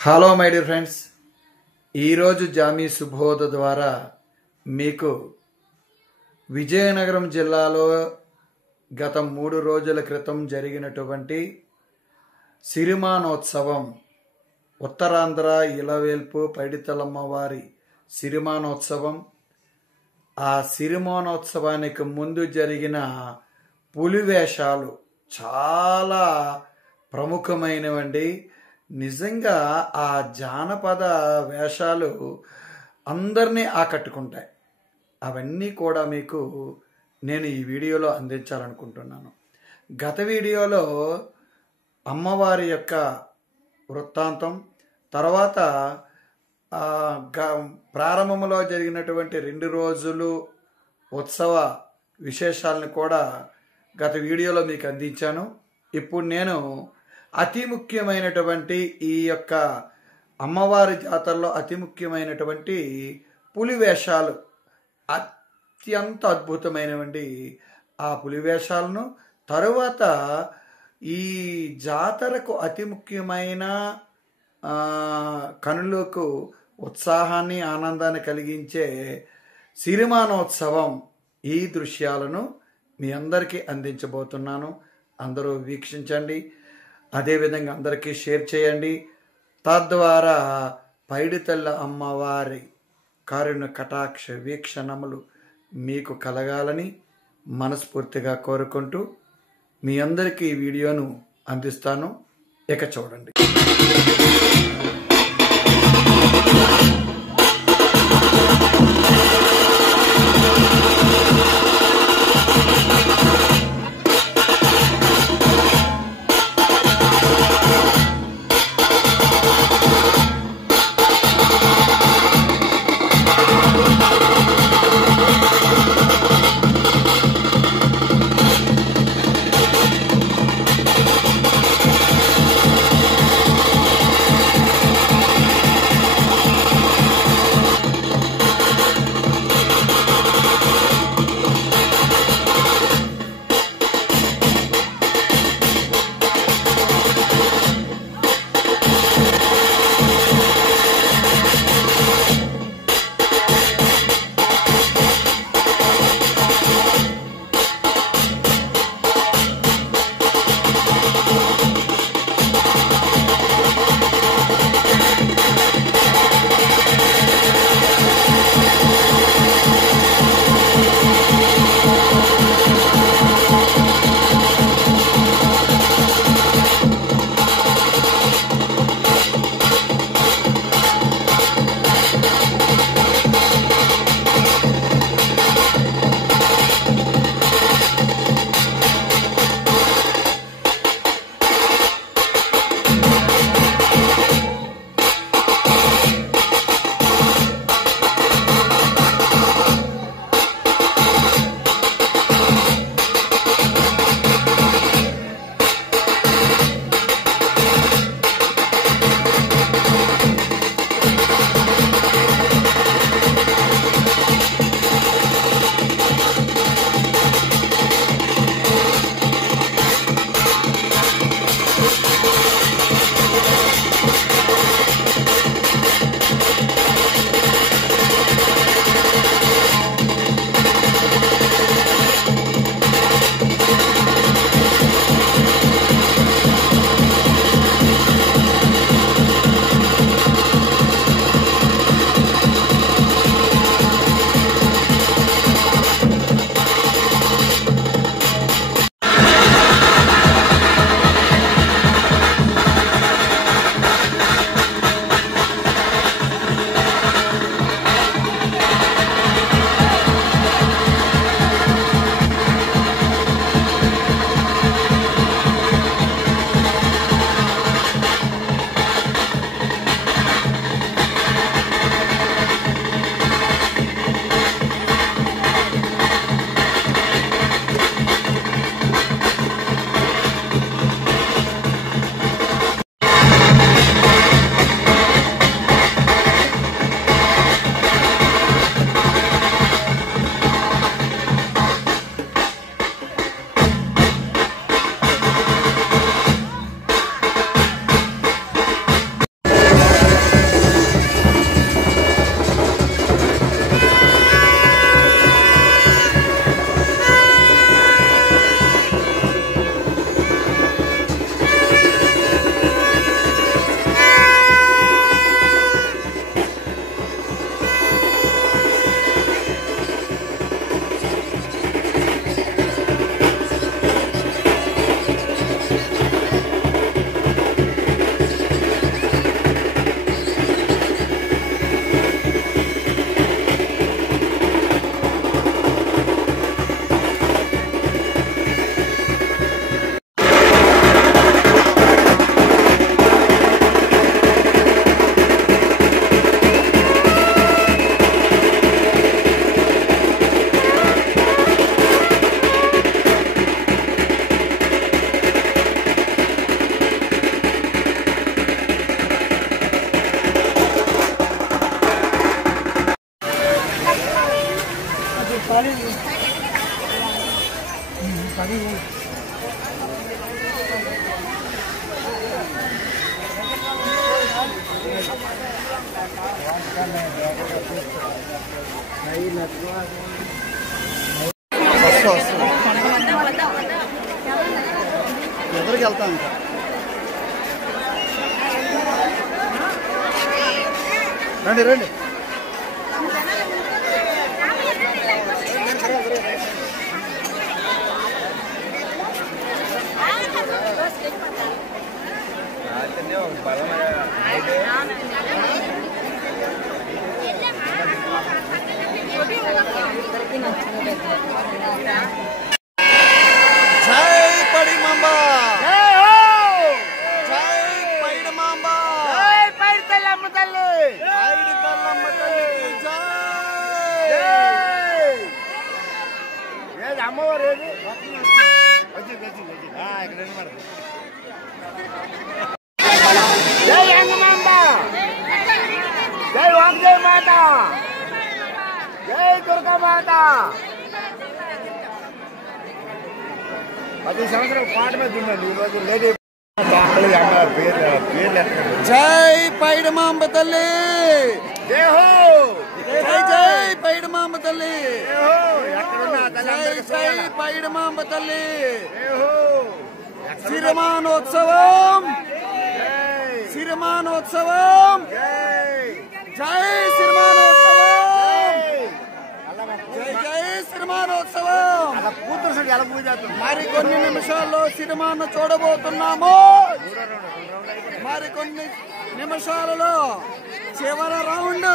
Hello my dear friends, ఈరోజు Jamie సుబోధ ద్వారా మీకు విజయనగరం జిల్లాలో గత 3 రోజుల క్రితం జరిగినటువంటి సిరిమానోత్సవం, ఉత్తరాంధ్ర ఇలవేల్పు పైడితల్లమ్మవారి సిరిమానోత్సవం, ఆ సిరిమానోత్సవానికి ముందు జరిగిన పులివేషాలు చాలా ప్రముఖమైనవండి. నిజంగా ఆ జానపద వేషాలు అందరినీ ఆకట్టుకుంటాయి. అవన్నీ కూడా మీకు నేను ఈ వీడియోలో అందించాలనుకుంటున్నాను. గత వీడియోలో అమ్మవారి యొక్క వృత్తాంతం, తర్వాత ప్రారంభంలో జరిగినటువంటి 2 రోజులు ఉత్సవ విశేషాలను కూడా గత వీడియోలో మీకు అందించాను. ఇప్పుడు నేను అతి ముఖ్యమైనటువంటి ఈ యొక్క అమ్మవారి జాతరలో అతి ముఖ్యమైనటువంటి పులివేషాలు, అత్యంత అద్భుతమైనవండి. ఆ పులివేషాలను తరువాత ఈ జాతరకు అతి ముఖ్యమైన కనులకు ఉత్సాహాన్ని ఆనందాన్ని కలిగించే సిరిమానోత్సవం, ఈ దృశ్యాలను మీ అందరికీ అందించబోతున్నాను. అందరూ వీక్షించండి, అదేవిధంగా అందరికీ షేర్ చేయండి. తద్వారా పైడితల్లి అమ్మవారి కారుణ్య కటాక్ష వీక్షణములు మీకు కలగాలని మనస్ఫూర్తిగా కోరుకుంటూ మీ అందరికీ ఈ వీడియోను అందిస్తాను. ఇక చూడండి. ఎదురుకి వెళ్తాం ఇంకా రండి రండి అమ్మవారు ఏది జై అంగమాంబ జై వాగ్దేవి మాత జై దుర్గా మాత 10 సంవత్సరాల పాట మీద ఉండండి ఈరోజు లేడీ జై పైడమాంబ తల్లి జై హో జై జై పైడమాంబ తల్లి జై జై పైడమాంబ తల్లి సిరిమానోత్సవం సిరిమానోత్సవం జై సిరిమానోత్సవం జై జై సిరిమానోత్సవం మరికొన్ని నిమిషాల్లో సిరిమాను చూడబోతున్నాము మరికొన్ని నిమిషాలలో చివరి రౌండ్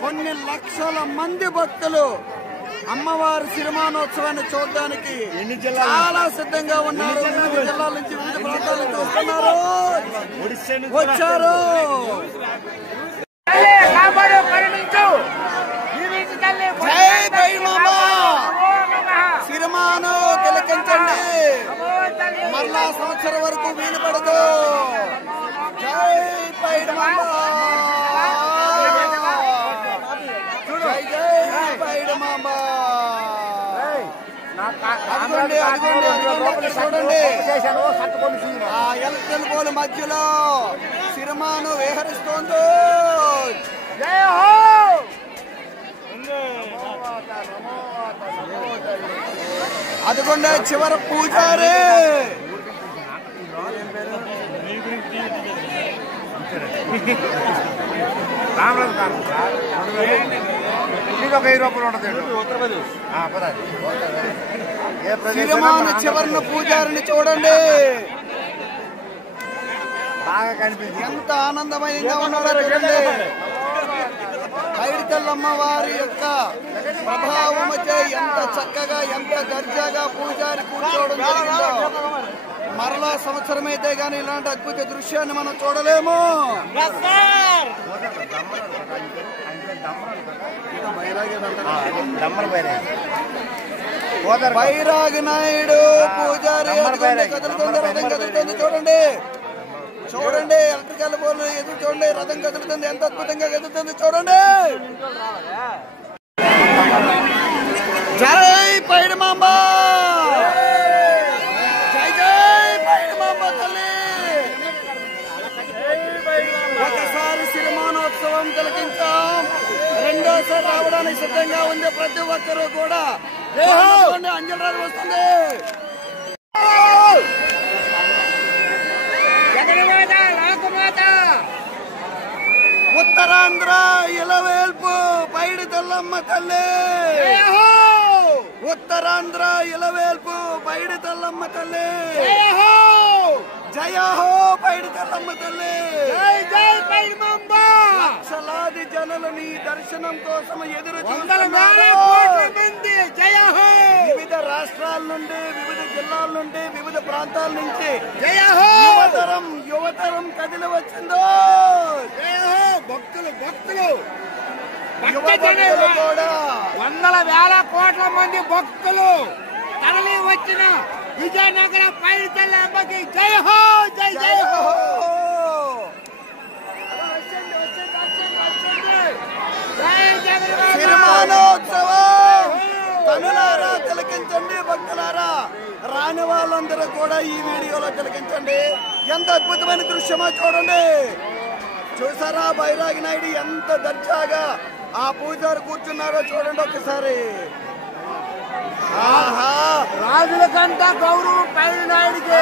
కొన్ని లక్షల మంది భక్తులు అమ్మవారి సిరిమానోత్సవాన్ని చూడడానికి చాలా సిద్ధంగా ఉన్నారు వివిధ జిల్లాల నుంచి వివిధ ప్రాంతాల నుంచి వస్తున్నారు వచ్చారు సిరిమాను తిలకించండి మరలా సంవత్సరం వరకు వీలు పడదు జై పైడమాంబ జై జై పైడమాంబ అదిగోండి అదిగోండి అదిగోండి చూడండి ఆ ఎలక్ట్రికల్ మధ్యలో సిరిమాను విహరిస్తోంది జై హో అదిగోండి చివరి పూజారి సిరిమాను చివరిన పూజారిని చూడండి బాగా కనిపించింది ఎంత ఆనందమయంగా ఉన్నారో చూడండి పైడితల్లమ్మ వారి యొక్క ప్రభావం వచ్చే ఎంత చక్కగా ఎంత దర్జాగా పూజారి కూర్చోవడం జరిగిందో మరలా సంవత్సరం అయితే గానీ ఇలాంటి అద్భుత దృశ్యాన్ని మనం చూడలేము బైరాగి నాయుడు పూజారి కదులుతుంది రథం కదులుతుంది చూడండి చూడండి ఎలక్ట్రికల్ పోల్ ఎదురు చూడండి రథం కదులుతుంది ఎంత అద్భుతంగా కదులుతుంది చూడండి జై పైడమాంబ జై జై పైడమాంబ తల్లి ఒకసారి సిరిమానోత్సవం తిలకించాం రెండోసారి రావడానికి సిద్ధంగా ఉంది ప్రతి ఒక్కరూ కూడా అంజలి రాజు వస్తుంది ఉత్తరాంధ్ర ఇలవేల్పు పైడితల్లమ్మ తల్లి ఉత్తరాంధ్ర ఇలవేల్పు పైడితల్లమ్మ తల్లి జయ హో పైడితల్లమ్మ తల్లి లక్షలాది జనులు నీ దర్శనం కోసం ఎదురు చూస్తున్నారు వివిధ రాష్ట్రాల నుండి వివిధ జిల్లాల నుండి వివిధ ప్రాంతాల నుంచి యువతరం కదిలి వచ్చిందో భక్తులు భక్తులు కూడా వందల వేల కోట్ల మంది భక్తులు తరలి వచ్చిన విజయనగర పైడితల్లమ్మకి జై హో జై జై హో సిరిమానోత్సవం కనులారా తిలకించండి భక్తులారా రాని వాళ్ళందరూ కూడా ఈ వీడియోలో తిలకించండి ఎంత అద్భుతమైన దృశ్యమో చూడండి చూసారా బైరాగి నాయుడు ఎంత దర్జాగా ఆ పూజారి కూర్చున్నారో చూడండి ఒకసారి. ఆహా, రాజుల కంట గౌరవం పైన నాయుడికి.